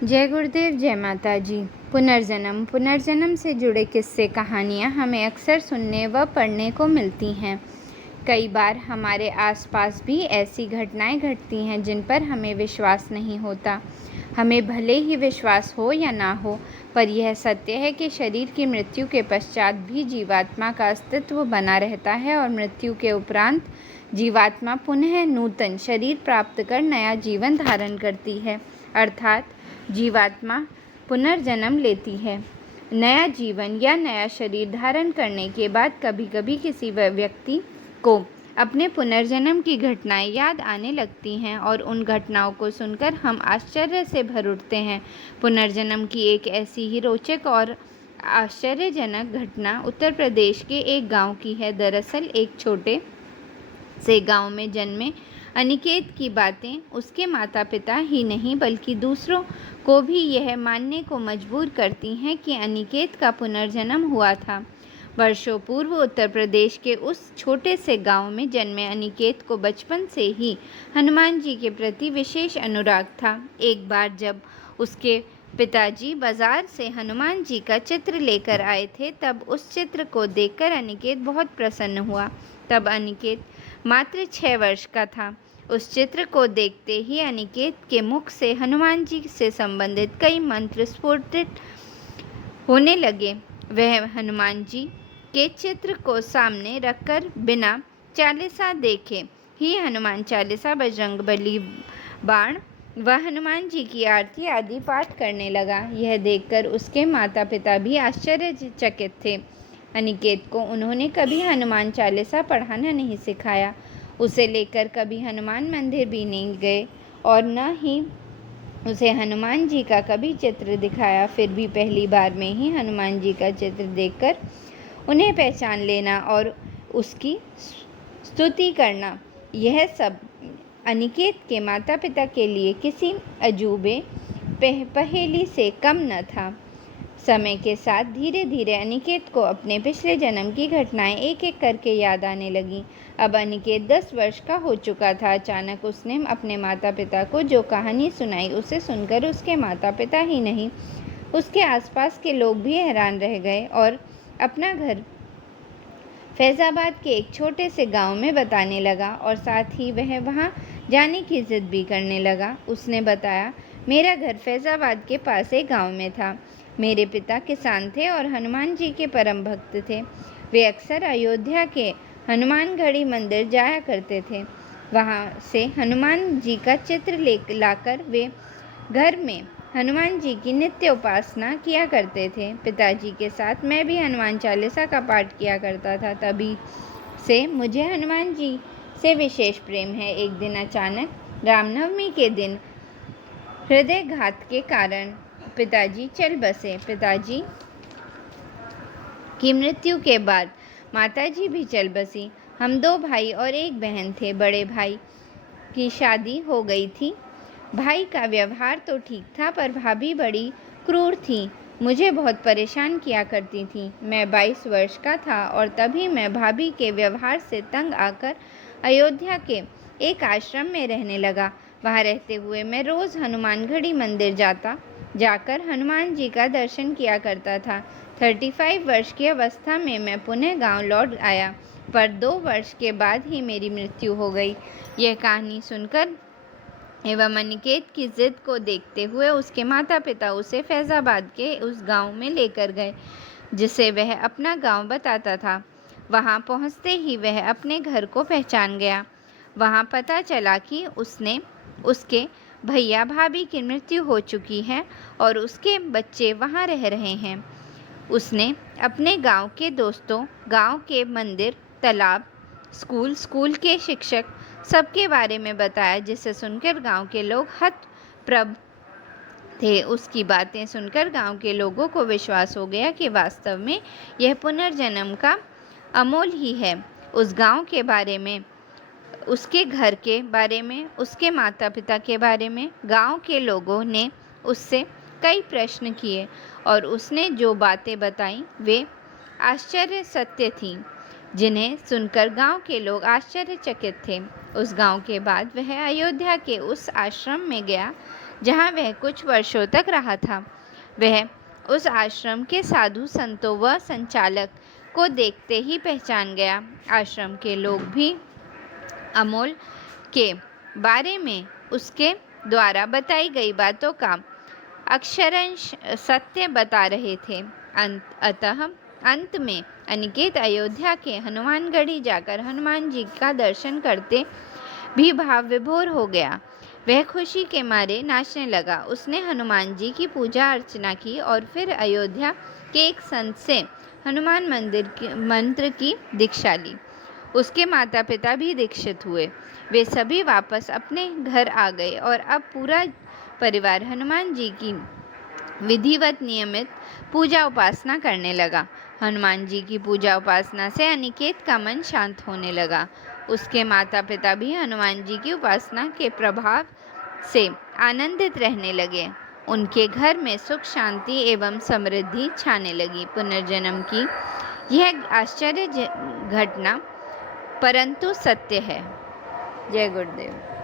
जय गुरुदेव, जय माता जी। पुनर्जन्म से जुड़े किस्से कहानियाँ हमें अक्सर सुनने व पढ़ने को मिलती हैं। कई बार हमारे आसपास भी ऐसी घटनाएं घटती हैं जिन पर हमें विश्वास नहीं होता। हमें भले ही विश्वास हो या ना हो, पर यह सत्य है कि शरीर की मृत्यु के पश्चात भी जीवात्मा का अस्तित्व बना रहता है और मृत्यु के उपरांत जीवात्मा पुनः नूतन शरीर प्राप्त कर नया जीवन धारण करती है, अर्थात जीवात्मा पुनर्जन्म लेती है। नया जीवन या नया शरीर धारण करने के बाद कभी कभी किसी व्यक्ति को अपने पुनर्जन्म की घटनाएं याद आने लगती हैं और उन घटनाओं को सुनकर हम आश्चर्य से भर उठते हैं। पुनर्जन्म की एक ऐसी ही रोचक और आश्चर्यजनक घटना उत्तर प्रदेश के एक गांव की है। दरअसल एक छोटे से गांव में जन्मे अनिकेत की बातें उसके माता पिता ही नहीं बल्कि दूसरों को भी यह मानने को मजबूर करती हैं कि अनिकेत का पुनर्जन्म हुआ था। वर्षों पूर्व उत्तर प्रदेश के उस छोटे से गांव में जन्मे अनिकेत को बचपन से ही हनुमान जी के प्रति विशेष अनुराग था। एक बार जब उसके पिताजी बाजार से हनुमान जी का चित्र लेकर आए थे, तब उस चित्र को देखकर अनिकेत बहुत प्रसन्न हुआ। तब अनिकेत मात्र 6 वर्ष का था। उस चित्र को देखते ही अनिकेत के मुख से हनुमान जी से संबंधित कई मंत्र स्फुरित होने लगे। वह हनुमान जी के चित्र को सामने रखकर बिना चालीसा देखे ही हनुमान चालीसा, बजरंगबली, बाण व हनुमान जी की आरती आदि पाठ करने लगा। यह देखकर उसके माता पिता भी आश्चर्यचकित थे। अनिकेत को उन्होंने कभी हनुमान चालीसा पढ़ाना नहीं सिखाया, उसे लेकर कभी हनुमान मंदिर भी नहीं गए और न ही उसे हनुमान जी का कभी चित्र दिखाया। फिर भी पहली बार में ही हनुमान जी का चित्र देखकर उन्हें पहचान लेना और उसकी स्तुति करना, यह सब अनिकेत के माता पिता के लिए किसी अजूबे पहेली से कम न था। समय के साथ धीरे धीरे अनिकेत को अपने पिछले जन्म की घटनाएं एक एक करके याद आने लगी। अब अनिकेत 10 वर्ष का हो चुका था। अचानक उसने अपने माता पिता को जो कहानी सुनाई, उसे सुनकर उसके माता पिता ही नहीं, उसके आसपास के लोग भी हैरान रह गए और अपना घर फैजाबाद के एक छोटे से गांव में बताने लगा और साथ ही वह वहां जाने की जिद भी करने लगा। उसने बताया, मेरा घर फैजाबाद के पास एक गांव में था। मेरे पिता किसान थे और हनुमान जी के परम भक्त थे। वे अक्सर अयोध्या के हनुमानगढ़ी मंदिर जाया करते थे। वहां से हनुमान जी का चित्र लाकर वे घर में हनुमान जी की नित्य उपासना किया करते थे। पिताजी के साथ मैं भी हनुमान चालीसा का पाठ किया करता था। तभी से मुझे हनुमान जी से विशेष प्रेम है। एक दिन अचानक रामनवमी के दिन हृदयघात के कारण पिताजी चल बसे। पिताजी की मृत्यु के बाद माताजी भी चल बसी। हम 2 भाई और एक बहन थे। बड़े भाई की शादी हो गई थी। भाई का व्यवहार तो ठीक था, पर भाभी बड़ी क्रूर थी, मुझे बहुत परेशान किया करती थी। मैं 22 वर्ष का था और तभी मैं भाभी के व्यवहार से तंग आकर अयोध्या के एक आश्रम में रहने लगा। वहाँ रहते हुए मैं रोज़ हनुमानगढ़ी मंदिर जाकर हनुमान जी का दर्शन किया करता था। 35 वर्ष की अवस्था में मैं पुनः गांव लौट आया, पर 2 वर्ष के बाद ही मेरी मृत्यु हो गई। यह कहानी सुनकर एवं अनिकेत की जिद को देखते हुए उसके माता पिता उसे फैजाबाद के उस गांव में लेकर गए जिसे वह अपना गांव बताता था। वहां पहुंचते ही वह अपने घर को पहचान गया। वहां पता चला कि उसके भैया भाभी की मृत्यु हो चुकी है और उसके बच्चे वहां रह रहे हैं। उसने अपने गांव के दोस्तों, गांव के मंदिर, तालाब, स्कूल के शिक्षक सबके बारे में बताया, जिसे सुनकर गांव के लोग हतप्रभ थे। उसकी बातें सुनकर गांव के लोगों को विश्वास हो गया कि वास्तव में यह पुनर्जन्म का अमोल ही है। उस गांव के बारे में, उसके घर के बारे में, उसके माता पिता के बारे में गांव के लोगों ने उससे कई प्रश्न किए और उसने जो बातें बताई वे आश्चर्य सत्य थीं, जिन्हें सुनकर गांव के लोग आश्चर्यचकित थे। उस गांव के बाद वह अयोध्या के उस आश्रम में गया जहाँ वह कुछ वर्षों तक रहा था। वह उस आश्रम के साधु संतों व संचालक को देखते ही पहचान गया। आश्रम के लोग भी अमोल के बारे में उसके द्वारा बताई गई बातों का अक्षरशः सत्य बता रहे थे। अतः अंत में अनिकेत अयोध्या के हनुमानगढ़ी जाकर हनुमान जी का दर्शन करते भी भाव विभोर हो गया। वह खुशी के मारे नाचने लगा। उसने हनुमान जी की पूजा अर्चना की और फिर अयोध्या के एक संत से हनुमान मंत्र की दीक्षा ली। उसके माता पिता भी दीक्षित हुए। वे सभी वापस अपने घर आ गए और अब पूरा परिवार हनुमान जी की विधिवत नियमित पूजा उपासना करने लगा। हनुमान जी की पूजा उपासना से अनिकेत का मन शांत होने लगा। उसके माता पिता भी हनुमान जी की उपासना के प्रभाव से आनंदित रहने लगे। उनके घर में सुख शांति एवं समृद्धि छाने लगी। पुनर्जन्म की यह आश्चर्य घटना परंतु सत्य है। जय गुरुदेव।